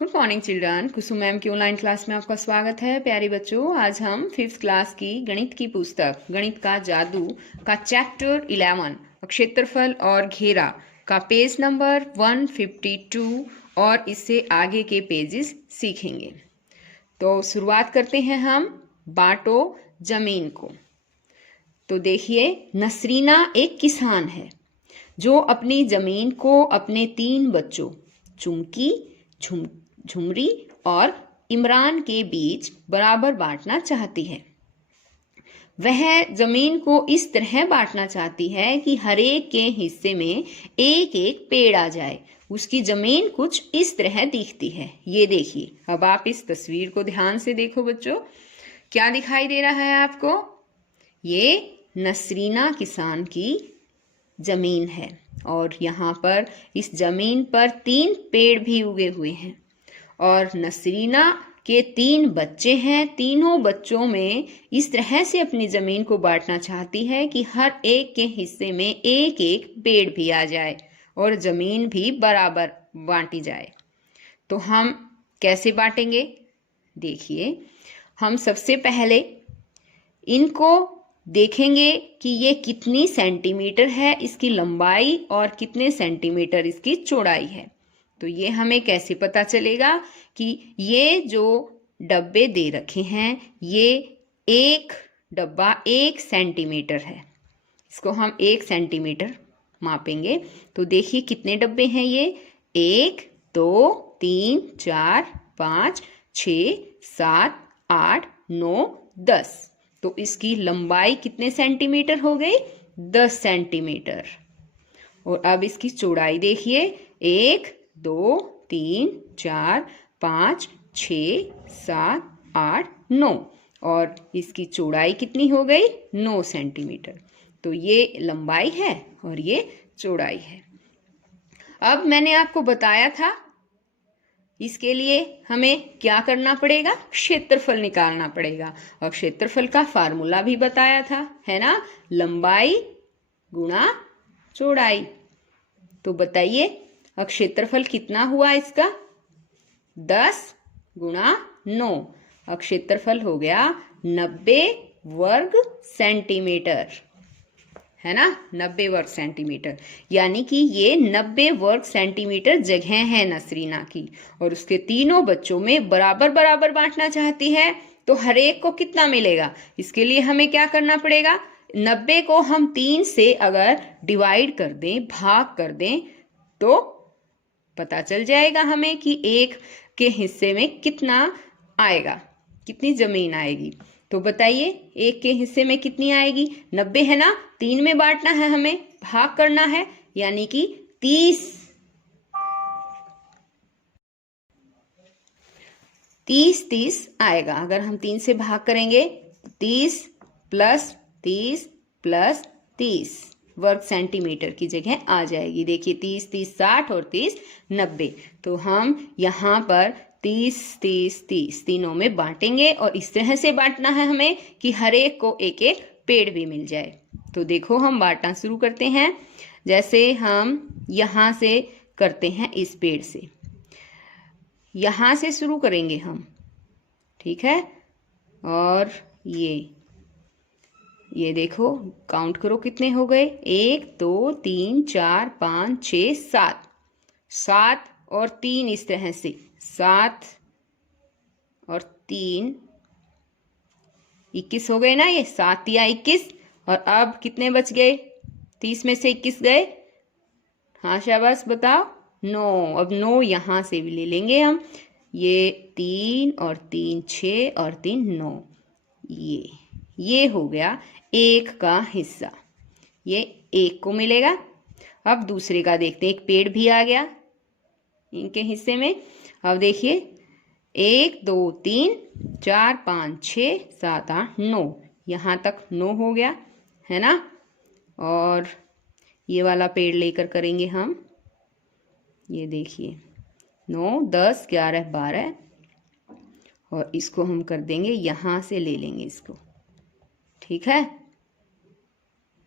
Good morning children. Kusum ma'am की online class में आपका स्वागत है। प्यारे बच्चों, आज हम 5th क्लास की गणित की पुस्तक गणित का जादू का चैप्टर 11 क्षेत्रफल और घेरा का पेज नंबर 152 और इससे आगे के पेजेस सीखेंगे। तो शुरुआत करते हैं हम बांटो जमीन को। तो देखिए, नसरीना एक किसान है जो अपनी जमीन को अपने 3 बच्चों चुमकी, झुमरी और इमरान के बीच बराबर बांटना चाहती है। वह जमीन को इस तरह बांटना चाहती है कि हर एक के हिस्से में एक एक पेड़ आ जाए। उसकी जमीन कुछ इस तरह दिखती है। ये देखिए, अब आप इस तस्वीर को ध्यान से देखो बच्चों। क्या दिखाई दे रहा है आपको? ये नसरीना किसान की जमीन है और यहाँ पर इस जमीन पर 3 पेड़ भी उगे हुए हैं और नसरीना के 3 बच्चे हैं। तीनों बच्चों में इस तरह से अपनी जमीन को बांटना चाहती है कि हर एक के हिस्से में एक एक पेड़ भी आ जाए और जमीन भी बराबर बांटी जाए। तो हम कैसे बांटेंगे? देखिए, हम सबसे पहले इनको देखेंगे कि ये कितनी सेंटीमीटर है इसकी लंबाई और कितने सेंटीमीटर इसकी चौड़ाई है। तो ये हमें कैसे पता चलेगा कि ये जो डब्बे दे रखे हैं, ये एक डब्बा 1 सेंटीमीटर है। इसको हम 1 सेंटीमीटर मापेंगे। तो देखिए कितने डब्बे हैं ये? 1 2 3 4 5 6 7 8 9 10। तो इसकी लंबाई कितने सेंटीमीटर हो गई? 10 सेंटीमीटर। और अब इसकी चौड़ाई देखिए, 1 2 3 4 5 6 7 8 9 और इसकी चौड़ाई कितनी हो गई? 9 सेंटीमीटर। तो ये लंबाई है और ये चौड़ाई है। अब मैंने आपको बताया था इसके लिए हमें क्या करना पड़ेगा? क्षेत्रफल निकालना पड़ेगा। और क्षेत्रफल का फार्मूला भी बताया था, है ना? लंबाई गुणा चौड़ाई। तो बताइए, अब क्षेत्रफल कितना हुआ इसका? 10 गुणा 9। अब क्षेत्रफल हो गया 90 वर्ग सेंटीमीटर, है ना? 90 वर्ग सेंटीमीटर। यानी कि ये 90 वर्ग सेंटीमीटर जगह है नसरीना की और उसके तीनों बच्चों में बराबर बराबर बांटना चाहती है। तो हर एक को कितना मिलेगा? इसके लिए हमें क्या करना पड़ेगा? 90 को हम 3 से अगर डिवाइड कर दें, भाग कर दें, तो पता चल जाएगा हमें कि एक के हिस्से में कितना आएगा, कितनी जमीन आएगी। तो बताइए, एक के हिस्से में कितनी आएगी? 90 है ना? 3 में बांटना है, हमें भाग करना है, यानी कि 30 आएगा। अगर हम 3 से भाग करेंगे, 30 प्लस 30 प्लस 30 वर्ग सेंटीमीटर की जगह आ जाएगी। देखिए, 30 30 60 और 30 90। तो हम यहाँ पर 30 30 30 तीनों में बांटेंगे और इस तरह से बांटना है हमें कि हर एक को एक एक पेड़ भी मिल जाए। तो देखो, हम बांटना शुरू करते हैं। जैसे हम यहाँ से करते हैं, इस पेड़ से यहाँ से शुरू करेंगे हम, ठीक है? और ये देखो, काउंट करो कितने हो गए? 1 2 3 4 5 6 7 7 और 3 इस तरह से 7 और 3 21 हो गए ना? ये 7 या 21। और अब कितने बच गए? 30 में से 21 गए। हाँ शाबाश, बताओ। 9। अब 9 यहाँ से भी ले लेंगे हम। ये 3 और 3 6 और 3 9। ये हो गया एक का हिस्सा, ये एक को मिलेगा। अब दूसरे का देखते हैं। एक पेड़ भी आ गया इनके हिस्से में। अब देखिए, 1 2 3 4 5 6 7 8 9, यहाँ तक 9 हो गया, है ना? और ये वाला पेड़ लेकर करेंगे हम। ये देखिए, 9 10 11 12 और इसको हम कर देंगे, यहाँ से ले लेंगे इसको, ठीक है?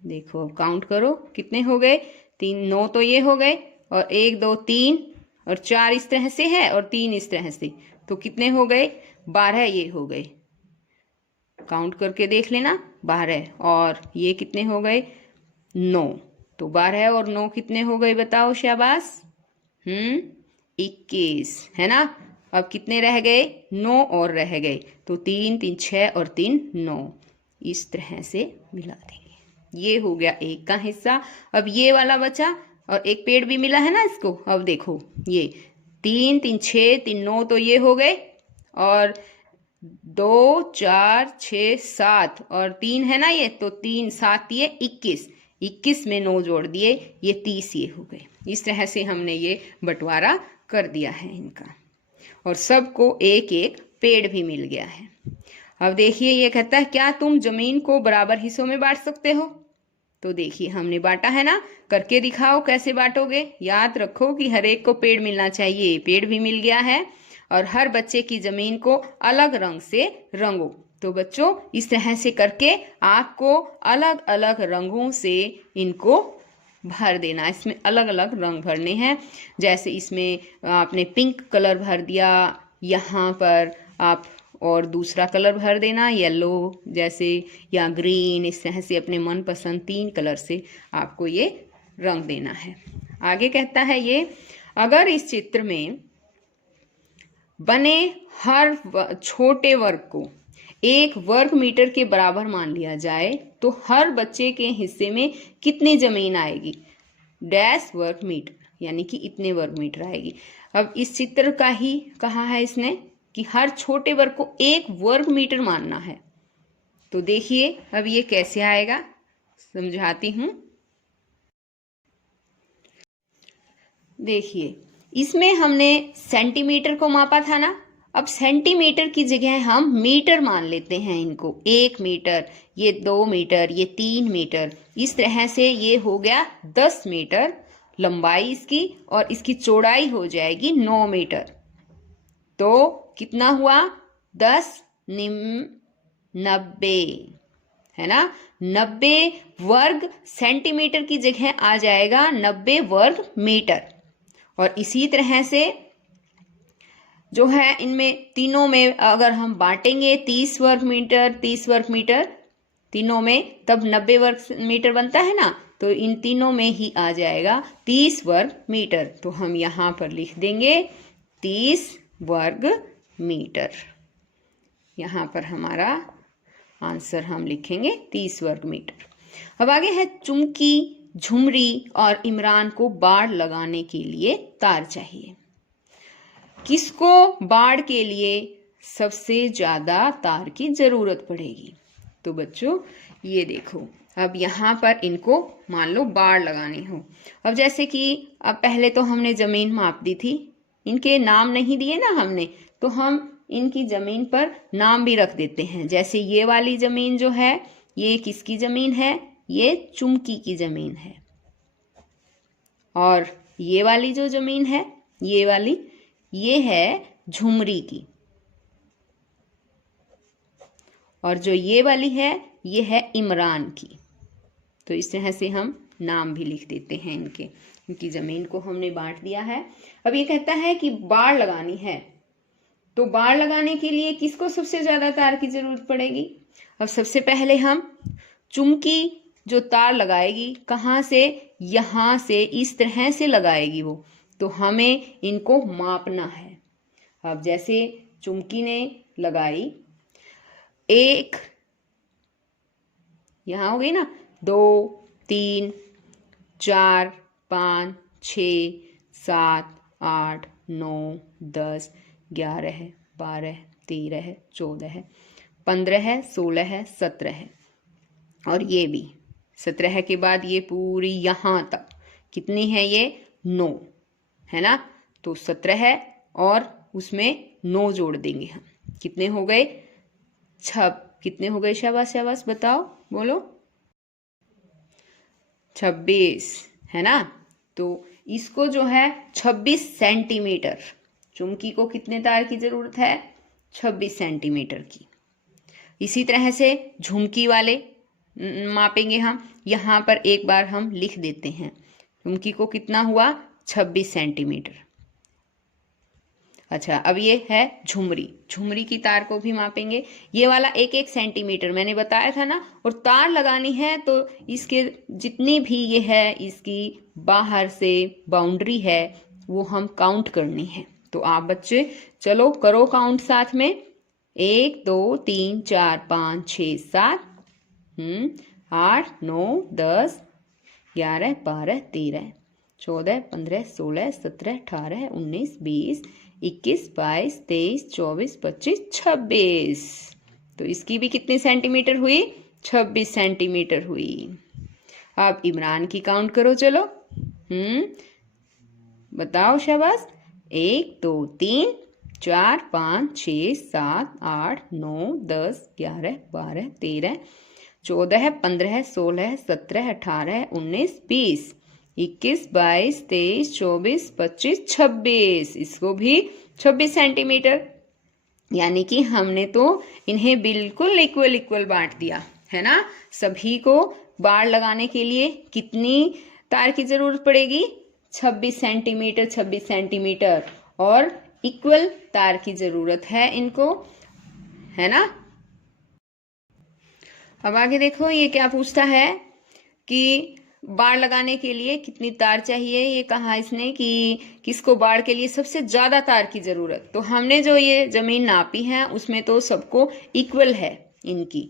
देखो, अब काउंट करो कितने हो गए? 3 9 तो ये हो गए और 1 2 3 और 4 इस तरह से है और 3 इस तरह से, तो कितने हो गए? 12 ये हो गए। काउंट करके देख लेना, 12 और ये कितने हो गए? 9। तो 12 और 9 कितने हो गए बताओ, शाबाश। 21 है ना। अब कितने रह गए? 9 और रह गए, तो 3 3 6 और 3 9, इस तरह से मिला देंगे। ये हो गया एक का हिस्सा। अब ये वाला बचा और एक पेड़ भी मिला है ना इसको। अब देखो ये 3 3 6 3 9 तो ये हो गए, और 2 4 6 7 और 3 है ना ये, तो 3 7 ये 21, 21 में 9 जोड़ दिए, ये 30 ये हो गए। इस तरह से हमने ये बंटवारा कर दिया है इनका, और सबको एक एक पेड़ भी मिल गया है। अब देखिए ये कहता है क्या तुम जमीन को बराबर हिस्सों में बांट सकते हो? तो देखिए हमने बांटा है ना, करके दिखाओ कैसे बांटोगे। याद रखो कि हर एक को पेड़ मिलना चाहिए। पेड़ भी मिल गया है, और हर बच्चे की जमीन को अलग रंग से रंगो। तो बच्चों इस तरह से करके आपको अलग अलग रंगों से इनको भर देना। इसमें अलग अलग रंग भरने हैं। जैसे इसमें आपने पिंक कलर भर दिया, यहाँ पर आप और दूसरा कलर भर देना येलो जैसे, या ग्रीन, इस तरह से अपने मनपसंद 3 कलर से आपको ये रंग देना है। आगे कहता है ये, अगर इस चित्र में बने हर छोटे वर्ग को 1 वर्ग मीटर के बराबर मान लिया जाए तो हर बच्चे के हिस्से में कितनी जमीन आएगी? डैश वर्ग मीटर, यानी कि इतने वर्ग मीटर आएगी। अब इस चित्र का ही कहा है इसने कि हर छोटे वर्ग को 1 वर्ग मीटर मानना है। तो देखिए अब ये कैसे आएगा, समझाती हूं। देखिए इसमें हमने सेंटीमीटर को मापा था ना, अब सेंटीमीटर की जगह हम मीटर मान लेते हैं इनको। 1 मीटर, ये 2 मीटर, ये 3 मीटर, इस तरह से ये हो गया 10 मीटर लंबाई इसकी, और इसकी चौड़ाई हो जाएगी 9 मीटर। तो कितना हुआ? 10 निम 90 है ना। 90 वर्ग सेंटीमीटर की जगह आ जाएगा 90 वर्ग मीटर। और इसी तरह से जो है इनमें तीनों में अगर हम बांटेंगे 30 वर्ग मीटर 30 वर्ग मीटर तीनों में, तब 90 वर्ग मीटर बनता है ना। तो इन तीनों में ही आ जाएगा 30 वर्ग मीटर। तो हम यहाँ पर लिख देंगे 30 वर्ग मीटर। यहाँ पर हमारा आंसर हम लिखेंगे 30 वर्ग मीटर। अब आगे है, चुमकी, झुमरी और इमरान को बाड़ लगाने के लिए तार चाहिए। किसको बाड़ के लिए सबसे ज्यादा तार की जरूरत पड़ेगी? तो बच्चों ये देखो, अब यहाँ पर इनको मान लो बाड़ लगानी हो। अब जैसे कि अब पहले तो हमने जमीन माप दी थी, इनके नाम नहीं दिए ना हमने, तो हम इनकी जमीन पर नाम भी रख देते हैं। जैसे ये वाली जमीन जो है ये किसकी जमीन है? ये चुमकी की जमीन है। और ये वाली जो जमीन है ये वाली, ये है झुमरी की। और जो ये वाली है ये है इमरान की। तो इस तरह से हम नाम भी लिख देते हैं इनके, इनकी जमीन को हमने बांट दिया है। अब ये कहता है कि बाड़ लगानी है, तो बाड़ लगाने के लिए किसको सबसे ज्यादा तार की जरूरत पड़ेगी? अब सबसे पहले हम चुमकी जो तार लगाएगी कहाँ से? यहाँ से इस तरह से लगाएगी वो, तो हमें इनको मापना है। अब जैसे चुमकी ने लगाई 1, यहाँ हो गई ना, 2 3 4 5 6 7 8 9 10 11 12 13 14 15 16 17, और ये भी 17 के बाद ये पूरी यहाँ तक कितनी है? ये 9 है ना। तो 17 है और उसमें 9 जोड़ देंगे हम, कितने हो गए? कितने हो गए? शाबाश शाबाश, बताओ, बोलो। 26 है ना। तो इसको जो है 26 सेंटीमीटर, चुमकी को कितने तार की जरूरत है? 26 सेंटीमीटर की। इसी तरह से झुमकी वाले मापेंगे हम। यहाँ पर एक बार हम लिख देते हैं, चुमकी को कितना हुआ? 26 सेंटीमीटर। अच्छा, अब ये है झुमरी। झुमरी की तार को भी मापेंगे। ये वाला 1-1 सेंटीमीटर मैंने बताया था ना। और तार लगानी है तो इसके जितनी भी ये है, इसकी बाहर से बाउंड्री है, वो हम काउंट करनी है। तो आप बच्चे चलो करो काउंट साथ में। 1 2 3 4 5 6 7 8 9 10 11 12 13 14 15 16 17 18 19 20 21 22 23 24 25 26। तो इसकी भी कितनी सेंटीमीटर हुई? 26 सेंटीमीटर हुई। अब इमरान की काउंट करो चलो। बताओ शाबाश। 1 2 3 4 5 6 7 8 9 10 11 12 13 14 15 16 17 18 19 20 21 22 23 24 25 26। इसको भी 26 सेंटीमीटर। यानी कि हमने तो इन्हें बिल्कुल इक्वल बांट दिया है ना। सभी को बाड़ लगाने के लिए कितनी तार की जरूरत पड़ेगी? 26 सेंटीमीटर 26 सेंटीमीटर और इक्वल तार की जरूरत है इनको, है ना। अब आगे देखो ये क्या पूछता है कि बाड़ लगाने के लिए कितनी तार चाहिए। ये कहा इसने कि किसको बाड़ के लिए सबसे ज्यादा तार की जरूरत। तो हमने जो ये जमीन नापी है उसमें तो सबको इक्वल है इनकी।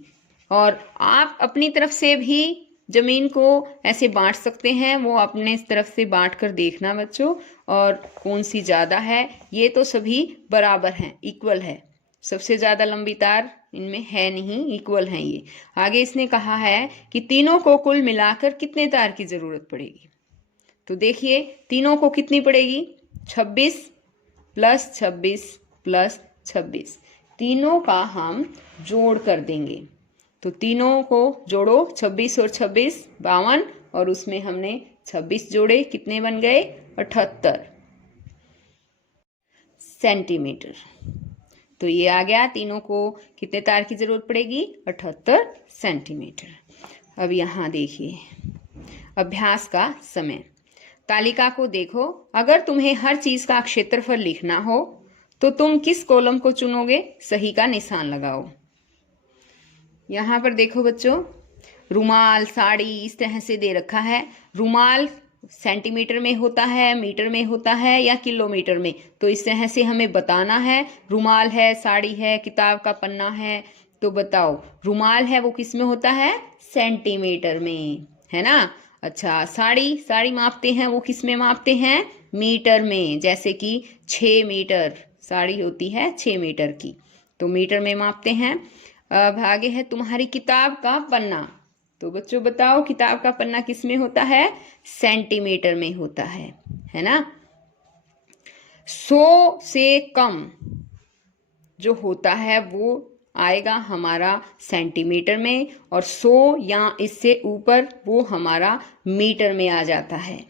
और आप अपनी तरफ से भी जमीन को ऐसे बांट सकते हैं। वो अपने तरफ से बांट कर देखना बच्चों, और कौन सी ज्यादा है। ये तो सभी बराबर हैं, इक्वल है। सबसे ज्यादा लंबी तार इनमें है नहीं, इक्वल हैं ये। आगे इसने कहा है कि तीनों को कुल मिलाकर कितने तार की जरूरत पड़ेगी। तो देखिए तीनों को कितनी पड़ेगी? 26 प्लस 26 प्लस 26। तीनों का हम जोड़ कर देंगे। तो तीनों को जोड़ो, 26 और 26 52, और उसमें हमने 26 जोड़े, कितने बन गए? 78 सेंटीमीटर। तो ये आ गया। तीनों को कितने तार की जरूरत पड़ेगी? 78 सेंटीमीटर। अब यहाँ देखिए अभ्यास का समय। तालिका को देखो। अगर तुम्हें हर चीज का क्षेत्रफल लिखना हो तो तुम किस कॉलम को चुनोगे? सही का निशान लगाओ। यहाँ पर देखो बच्चों, रुमाल, साड़ी इस तरह से दे रखा है। रुमाल सेंटीमीटर में होता है, मीटर में होता है या किलोमीटर में? तो इस तरह से हमें बताना है। रुमाल है, साड़ी है, किताब का पन्ना है। तो बताओ रुमाल है वो किस में होता है? सेंटीमीटर में, है ना। अच्छा, साड़ी मापते हैं, वो किस में मापते हैं? मीटर में। जैसे कि 6 मीटर साड़ी होती है 6 मीटर की, तो मीटर में मापते हैं। अब आगे है तुम्हारी किताब का पन्ना। तो बच्चों बताओ किताब का पन्ना किस में होता है? सेंटीमीटर में होता है ना। 100 से कम जो होता है वो आएगा हमारा सेंटीमीटर में, और 100 या इससे ऊपर वो हमारा मीटर में आ जाता है।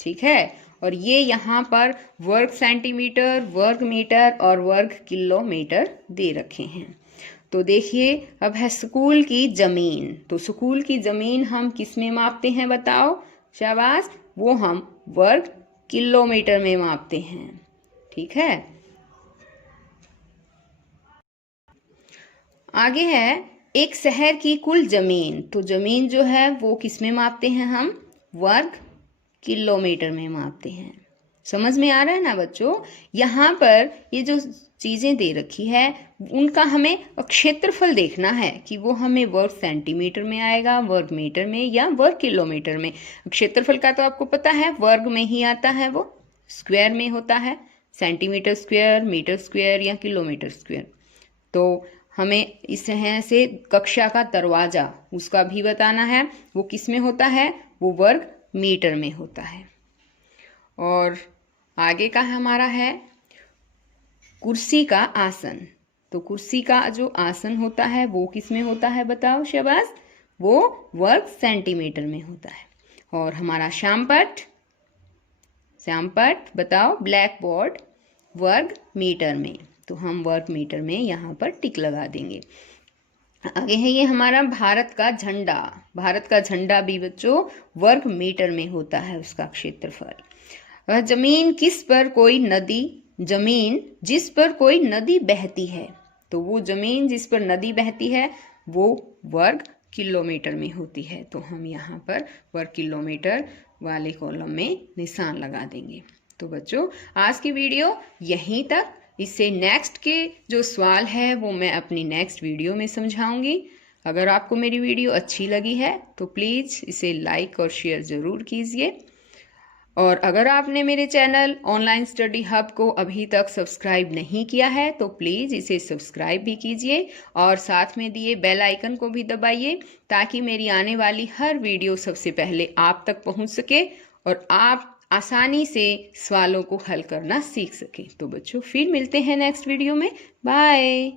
ठीक है। और ये यहाँ पर वर्ग सेंटीमीटर, वर्ग मीटर और वर्ग किलोमीटर दे रखे हैं। तो देखिए अब है स्कूल की जमीन। तो स्कूल की जमीन हम किस में मापते हैं बताओ? शाबाश, वो हम वर्ग किलोमीटर में मापते हैं। ठीक है। आगे है एक शहर की कुल जमीन। तो जमीन जो है वो किस में मापते हैं हम? वर्ग किलोमीटर में मापते हैं। समझ में आ रहा है ना बच्चों? यहाँ पर ये जो चीजें दे रखी है उनका हमें क्षेत्रफल देखना है कि वो हमें वर्ग सेंटीमीटर में आएगा, वर्ग मीटर में या वर्ग किलोमीटर में। क्षेत्रफल का तो आपको पता है वर्ग में ही आता है, वो स्क्वायर में होता है, सेंटीमीटर स्क्वायर, मीटर स्क्वायर या किलोमीटर स्क्वायर। तो हमें इस तरह से कक्षा का दरवाजा उसका भी बताना है, वो किस में होता है? वो वर्ग मीटर में होता है। और आगे का हमारा है कुर्सी का आसन। तो कुर्सी का जो आसन होता है वो किस में होता है बताओ शाबाश? वो वर्ग सेंटीमीटर में होता है। और हमारा श्यामपट्ट बताओ, ब्लैक बोर्ड वर्ग मीटर में। तो हम वर्ग मीटर में यहाँ पर टिक लगा देंगे। आगे है ये हमारा भारत का झंडा। भारत का झंडा भी बच्चों वर्ग मीटर में होता है उसका क्षेत्रफल। वह जमीन किस पर कोई नदी जमीन जिस पर कोई नदी बहती है, तो वो जमीन जिस पर नदी बहती है वो वर्ग किलोमीटर में होती है। तो हम यहाँ पर वर्ग किलोमीटर वाले कॉलम में निशान लगा देंगे। तो बच्चों आज की वीडियो यहीं तक। इससे नेक्स्ट के जो सवाल है वो मैं अपनी नेक्स्ट वीडियो में समझाऊंगी। अगर आपको मेरी वीडियो अच्छी लगी है तो प्लीज़ इसे लाइक और शेयर ज़रूर कीजिए। और अगर आपने मेरे चैनल ऑनलाइन स्टडी हब को अभी तक सब्सक्राइब नहीं किया है तो प्लीज़ इसे सब्सक्राइब भी कीजिए और साथ में दिए बेल आइकन को भी दबाइए ताकि मेरी आने वाली हर वीडियो सबसे पहले आप तक पहुंच सके और आप आसानी से सवालों को हल करना सीख सकें। तो बच्चों फिर मिलते हैं नेक्स्ट वीडियो में। बाय।